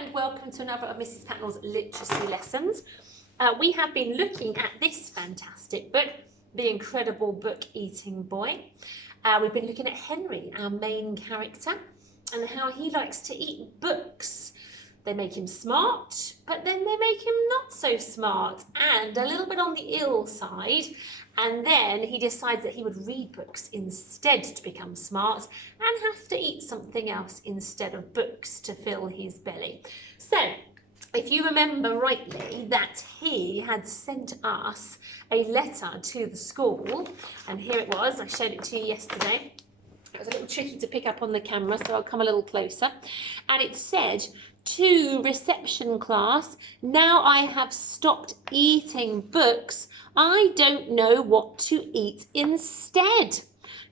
and welcome to another of Mrs. Patnell's literacy lessons. We have been looking at this fantastic book, The Incredible Book Eating Boy. We've been looking at Henry, our main character, and how he likes to eat books. They make him smart, but then they make him not so smart and a little bit on the ill side. And then he decides that he would read books instead to become smart and have to eat something else instead of books to fill his belly. So, if you remember rightly, that he had sent us a letter to the school, and here it was, I showed it to you yesterday. It was a little tricky to pick up on the camera, so I'll come a little closer. And it said, "To reception class, now I have stopped eating books. I don't know what to eat instead.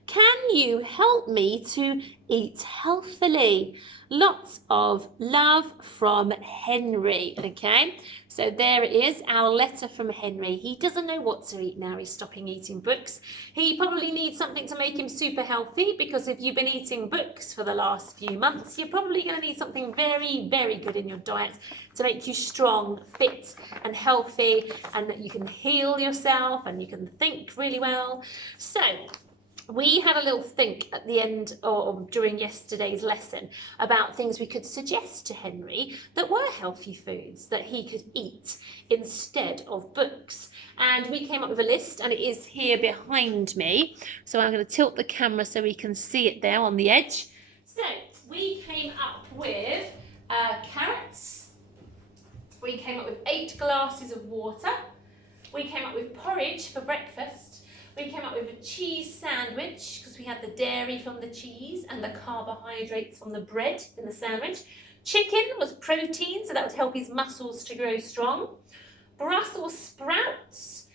Can you help me to eat healthily? Lots of love from Henry." Okay, so there it is, our letter from Henry. He doesn't know what to eat now he's stopping eating books. He probably needs something to make him super healthy, because if you've been eating books for the last few months, you're probably going to need something very, very good in your diet to make you strong, fit and healthy, and that you can heal yourself and you can think really well. So, we had a little think at the end or during yesterday's lesson about things we could suggest to Henry that were healthy foods that he could eat instead of books. And we came up with a list, and it is here behind me. So I'm going to tilt the camera so we can see it there on the edge. So we came up with carrots. We came up with 8 glasses of water. We came up with porridge for breakfast. We came up with a cheese sandwich because we had the dairy from the cheese and the carbohydrates from the bread in the sandwich. Chicken was protein, so that would help his muscles to grow strong. Brussels sprouts,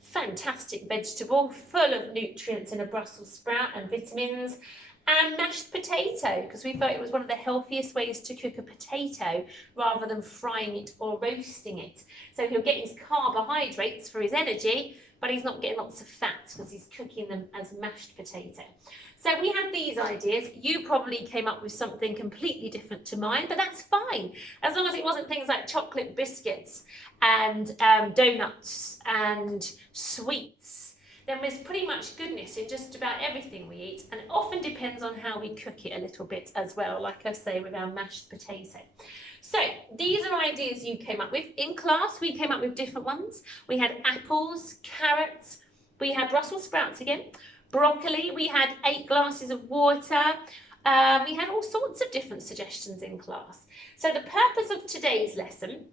fantastic vegetable, full of nutrients in a Brussels sprout and vitamins. And mashed potato, because we thought it was one of the healthiest ways to cook a potato rather than frying it or roasting it. So he'll get his carbohydrates for his energy, but he's not getting lots of fat because he's cooking them as mashed potato. So we had these ideas. You probably came up with something completely different to mine, but that's fine. As long as it wasn't things like chocolate biscuits and donuts and sweets, then there's pretty much goodness in just about everything we eat, and it often depends on how we cook it a little bit as well, like I say with our mashed potato. So these are ideas you came up with. In class, we came up with different ones. We had apples, carrots, we had Brussels sprouts again, broccoli, we had 8 glasses of water. We had all sorts of different suggestions in class. So the purpose of today's lesson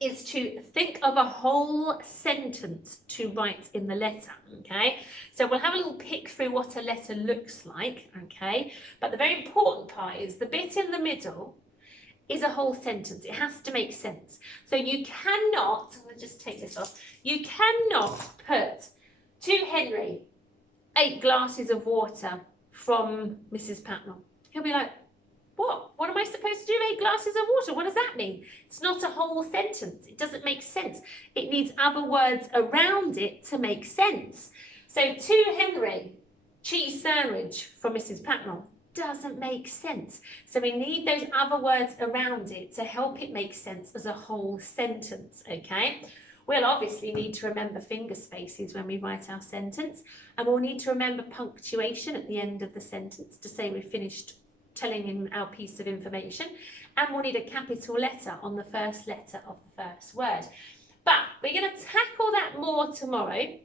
is to think of a whole sentence to write in the letter, okay? So we'll have a little pick through what a letter looks like, okay? But the very important part is the bit in the middle is a whole sentence. It has to make sense. So you cannot, I'm going to just take this off, you cannot put to Henry 8 glasses of water from Mrs. Patnell. He'll be like, what? What am I supposed to do? 8 glasses of water? What does that mean? It's not a whole sentence. It doesn't make sense. It needs other words around it to make sense. So to Henry, cheese sandwich from Mrs. Patnell doesn't make sense. So we need those other words around it to help it make sense as a whole sentence, okay? We'll obviously need to remember finger spaces when we write our sentence, and we'll need to remember punctuation at the end of the sentence to say we've finished telling him our piece of information, and we'll need a capital letter on the first letter of the first word. But we're going to tackle that more tomorrow.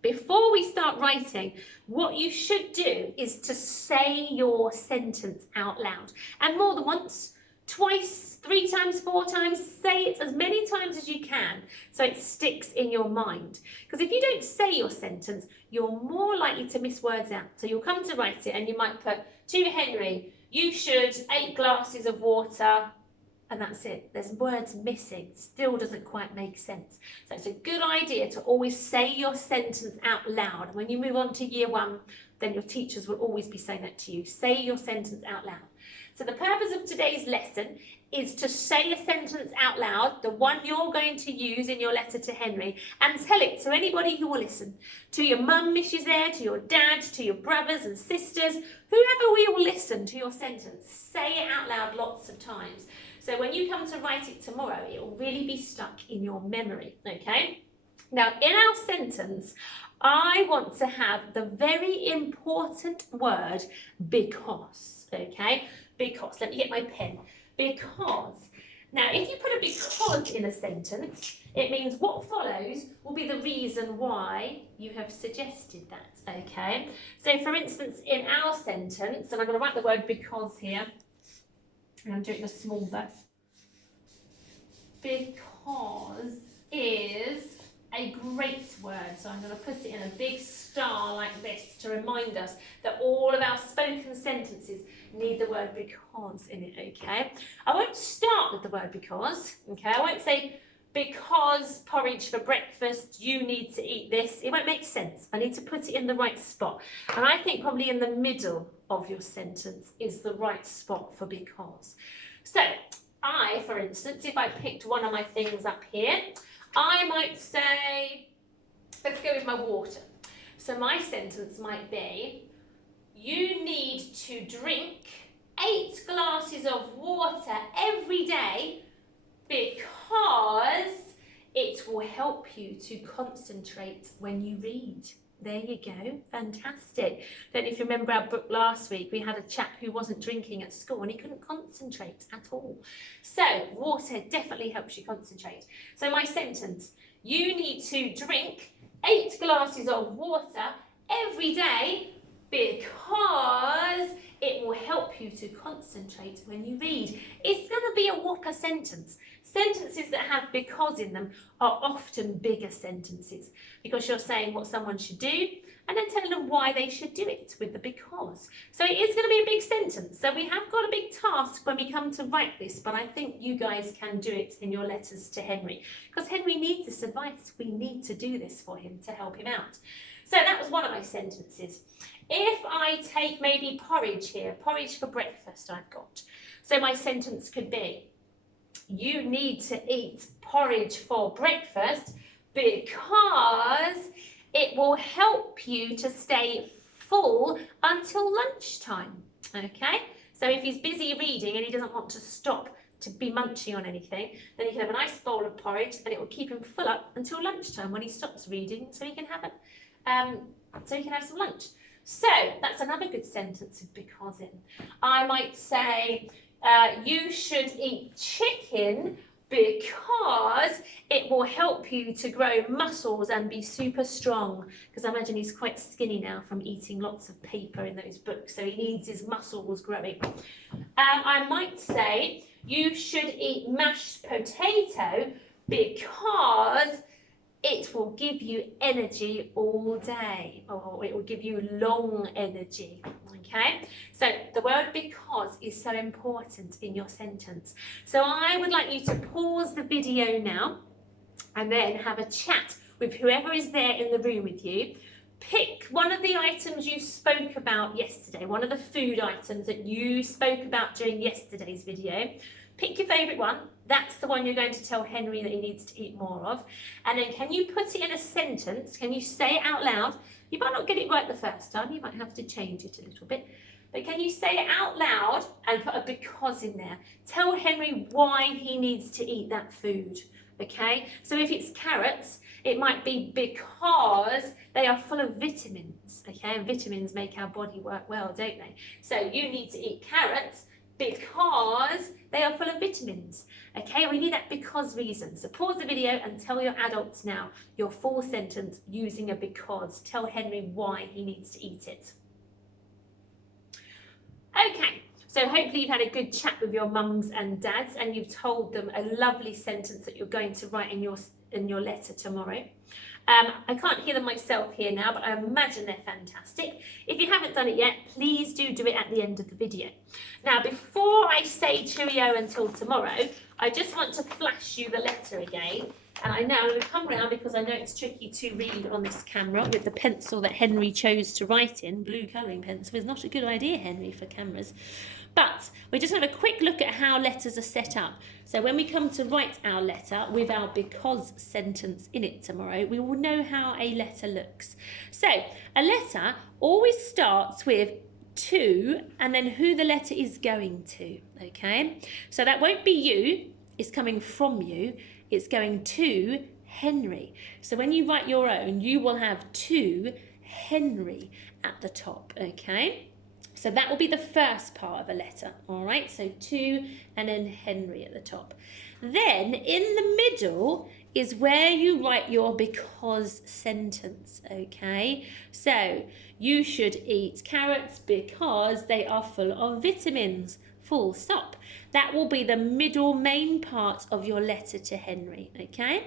Before we start writing, what you should do is to say your sentence out loud, and more than once, twice, 3 times, 4 times. Say it as many times as you can so it sticks in your mind, because if you don't say your sentence, you're more likely to miss words out. So you'll come to write it and you might put, to Henry, you should 8 glasses of water, and that's it. There's words missing. Still doesn't quite make sense. So it's a good idea to always say your sentence out loud. When you move on to year 1, then your teachers will always be saying that to you. Say your sentence out loud. So the purpose of today's lesson is to say a sentence out loud, the one you're going to use in your letter to Henry, and tell it to anybody who will listen. To your mum if she's there, to your dad, to your brothers and sisters, whoever will listen to your sentence. Say it out loud lots of times. So when you come to write it tomorrow, it will really be stuck in your memory, okay? Now, in our sentence, I want to have the very important word because, okay? Because, let me get my pen. Because. Now, if you put a because in a sentence, it means what follows will be the reason why you have suggested that, okay? So, for instance, in our sentence, and I'm going to write the word because here, and I'm doing a small but. Because is a great word, so I'm going to put it in a big star like this to remind us that all of our spoken sentences need the word because in it, okay? I won't start with the word because, okay? I won't say because porridge for breakfast, you need to eat this. It won't make sense. I need to put it in the right spot. And I think probably in the middle of your sentence is the right spot for because. So I, for instance, if I picked one of my things up here, I might say, let's go with my water. So my sentence might be, you need to drink 8 glasses of water every day because it will help you to concentrate when you read. There you go, fantastic. Don't know if you remember our book last week, we had a chap who wasn't drinking at school and he couldn't concentrate at all. So water definitely helps you concentrate. So my sentence, you need to drink 8 glasses of water every day because it will help you to concentrate when you read. It's going to be a whopper sentence. Sentences that have because in them are often bigger sentences because you're saying what someone should do and then telling them why they should do it with the because. So it is going to be a big sentence. So we have got a big task when we come to write this, but I think you guys can do it in your letters to Henry because Henry needs this advice. We need to do this for him to help him out. So that was one of my sentences. If I take maybe porridge here, porridge for breakfast I've got. So my sentence could be, you need to eat porridge for breakfast because it will help you to stay full until lunchtime, okay? So if he's busy reading and he doesn't want to stop to be munching on anything, then he can have a nice bowl of porridge and it will keep him full up until lunchtime when he stops reading so he can have some lunch. So that's another good sentence with because in. I might say, you should eat chicken because it will help you to grow muscles and be super strong. Because I imagine he's quite skinny now from eating lots of paper in those books, so he needs his muscles growing. I might say, you should eat mashed potato because it will give you energy all day, or it will give you long energy, okay? So the word because is so important in your sentence. So I would like you to pause the video now and then have a chat with whoever is there in the room with you. Pick one of the items you spoke about yesterday, one of the food items that you spoke about during yesterday's video. Pick your favourite one. That's the one you're going to tell Henry that he needs to eat more of. And then can you put it in a sentence? Can you say it out loud? You might not get it right the first time. You might have to change it a little bit. But can you say it out loud and put a because in there? Tell Henry why he needs to eat that food, okay? So if it's carrots, it might be because they are full of vitamins, okay? And vitamins make our body work well, don't they? So you need to eat carrots because they are full of vitamins. Okay, we need that because reason. So pause the video and tell your adults now your full sentence using a because. Tell Henry why he needs to eat it. Okay, so hopefully you've had a good chat with your mums and dads and you've told them a lovely sentence that you're going to write in your letter tomorrow. I can't hear them myself here now, but I imagine they're fantastic. If you haven't done it yet, please do it at the end of the video. Now, before I say cheerio until tomorrow, I just want to flash you the letter again And I know I'm going to come round because I know it's tricky to read on this camera with the pencil that Henry chose to write in. Blue colouring pencil is not a good idea, Henry, for cameras. But we're just going to have a quick look at how letters are set up. So when we come to write our letter with our because sentence in it tomorrow, we will know how a letter looks. So a letter always starts with to and then who the letter is going to, okay? So that won't be you, it's coming from you, it's going to Henry. So when you write your own, you will have to Henry at the top, okay? So that will be the first part of a letter, all right? So to and then Henry at the top. Then in the middle is where you write your because sentence, okay? So you should eat carrots because they are full of vitamins, full stop. That will be the middle main part of your letter to Henry, okay?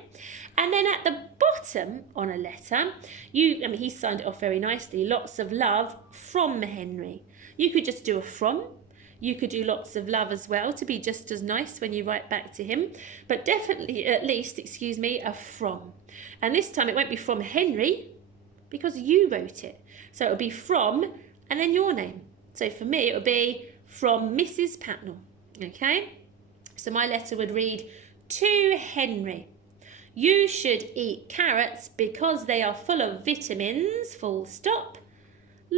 And then at the bottom on a letter, he signed it off very nicely, lots of love from Henry. You could just do a from. You could do lots of love as well to be just as nice when you write back to him. But definitely, at least, a from. And this time it won't be from Henry because you wrote it. So it'll be from and then your name. So for me, it would be from Mrs. Patnell. Okay? So my letter would read, to Henry. You should eat carrots because they are full of vitamins, full stop.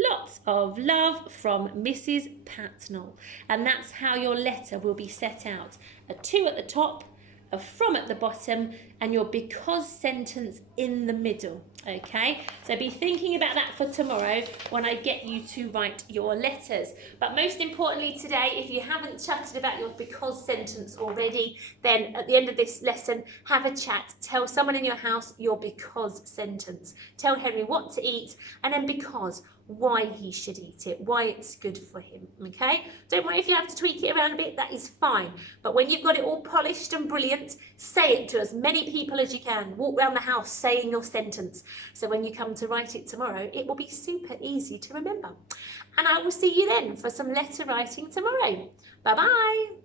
Lots of love from Mrs. Patnell. And that's how your letter will be set out. A to at the top, a from at the bottom, and your because sentence in the middle. Okay, so be thinking about that for tomorrow when I get you to write your letters. But most importantly today, if you haven't chatted about your because sentence already, then at the end of this lesson, have a chat. Tell someone in your house your because sentence. Tell Henry what to eat, and then because, why he should eat it, why it's good for him, okay? Don't worry if you have to tweak it around a bit, that is fine. But when you've got it all polished and brilliant, say it to as many people as you can. Walk around the house saying your sentence. So when you come to write it tomorrow, it will be super easy to remember. And I will see you then for some letter writing tomorrow. Bye-bye.